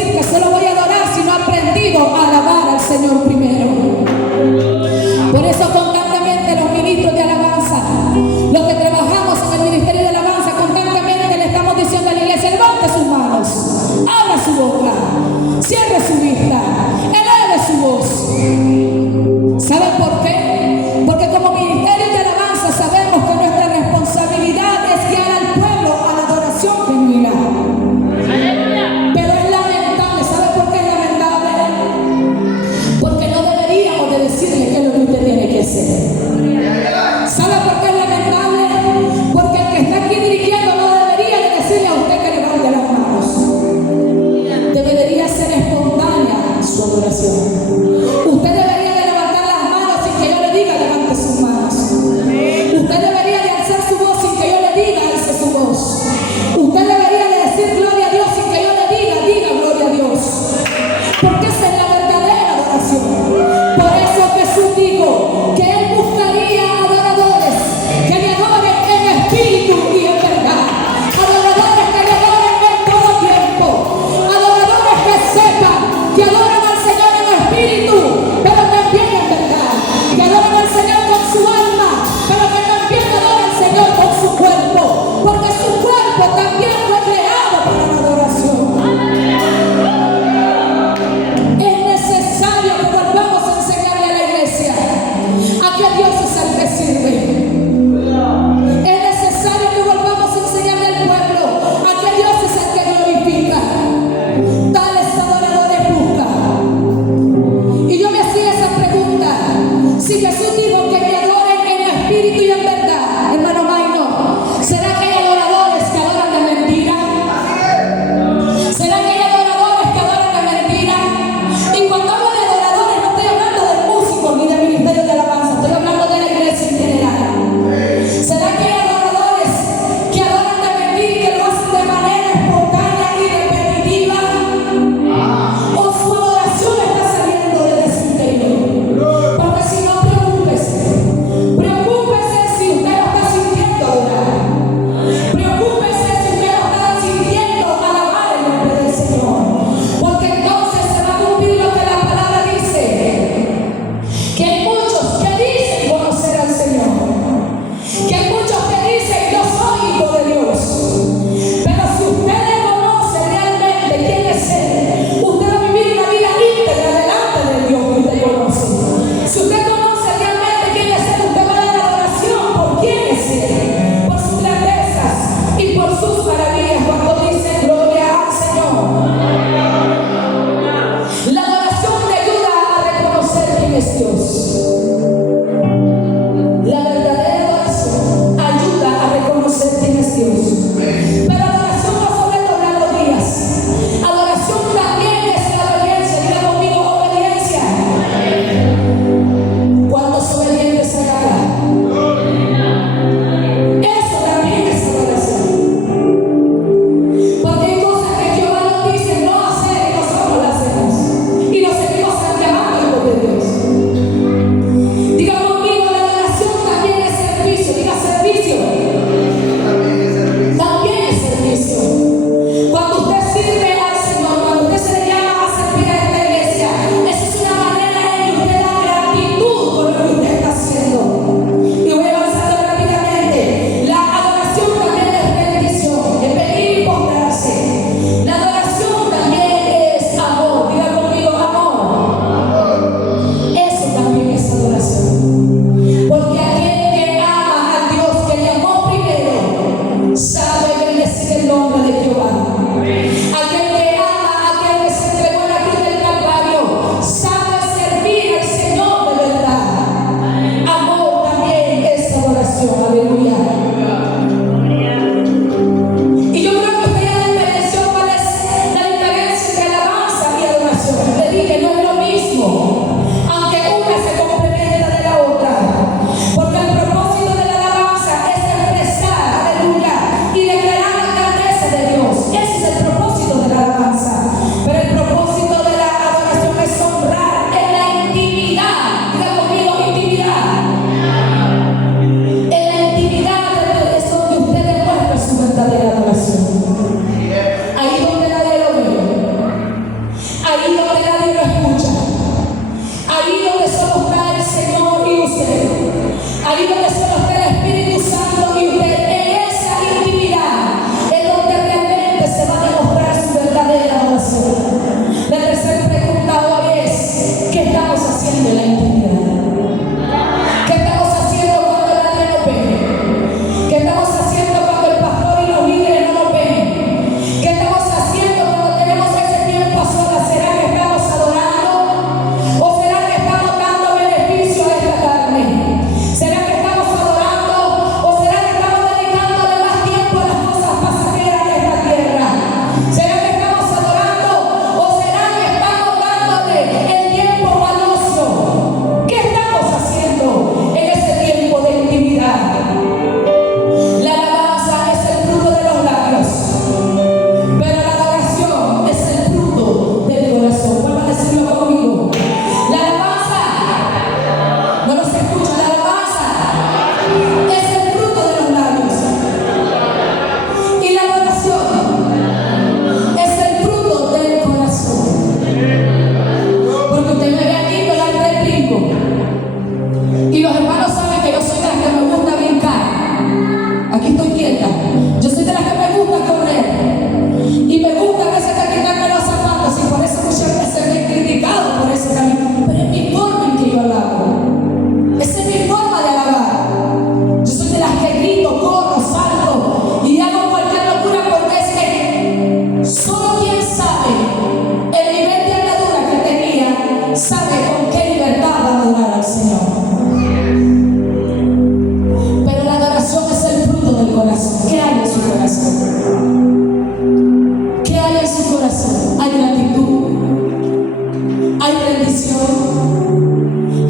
decir que solo voy a adorar si no he aprendido a alabar al Señor primero. Por eso constantemente los ministros de alabanza, los que trabajamos en el ministerio de alabanza, constantemente le estamos diciendo a la iglesia: levante sus manos, abra su boca, cierre su vista, eleve su voz. ¿Saben por qué? Porque como ministerio de alabanza sabemos que nuestra responsabilidad es guiar al pueblo a la adoración genuina. Pero es lamentable. ¿Sabe por qué es lamentable? Porque no deberíamos de decirle qué es lo que usted tiene que hacer. ¿Sabe por qué es lamentable? Porque el que está aquí dirigiendo no debería de decirle a usted que levante las manos. Debería ser espontánea Ahí donde solo está el Espíritu Santo y usted, en esa intimidad es donde realmente se va a demostrar su verdadera adoración. La tercera pregunta hoy es: ¿qué estamos haciendo en la intimidad? ¿Qué estamos haciendo cuando nadie nos ve? ¿Qué estamos haciendo cuando el pastor y los líderes no nos ven? ¿Qué estamos haciendo cuando tenemos ese tiempo a solas? ¿Será que estamos adorando? ¿O será que estamos dando beneficio a esta carne? ¿Será que estamos adorando? ¿O será que estamos dedicándole más tiempo a las cosas pasajeras de esta tierra? ¿Será que estamos adorando? ¿O será que estamos dándole el tiempo al ocio? ¿Qué estamos haciendo en ese tiempo de intimidad? La alabanza es el fruto de los labios, pero la adoración es el fruto del corazón. Vamos a decirlo conmigo. La alabanza, no los escucha, la alabanza es el fruto de los labios y la adoración es el fruto del corazón. Porque usted me ve aquí delante del brinco y los hermanos saben que yo soy de las que me gusta brincar. Aquí estoy quieta. Yo soy de las que me gusta correr y me gusta a veces quitarme los zapatos, y por eso muchas veces me he criticado por ese camino, pero es mi forma en que yo alabo. Esa es mi forma de alabar. Yo soy de las que grito, corro, salto y hago cualquier locura, porque es que solo quien sabe el nivel de andadura que tenía sabe con qué libertad adorar al Señor. Pero la adoración es el fruto del corazón. ¿Qué hay en su corazón? ¿Qué hay en su corazón? Hay gratitud, hay rendición,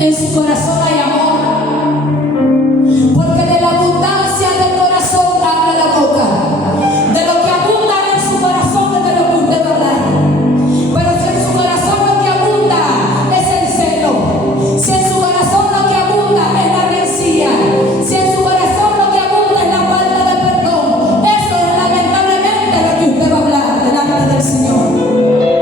en su corazón hay amor, porque de la abundancia del corazón habla la boca. De lo que abunda en su corazón es de lo que usted va a hablar. Pero si en su corazón lo que abunda es el celo, si en su corazón lo que abunda es la rencilla, si en su corazón lo que abunda es la falta de perdón, eso es lamentablemente lo que usted va a hablar delante del Señor.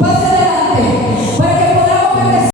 Padre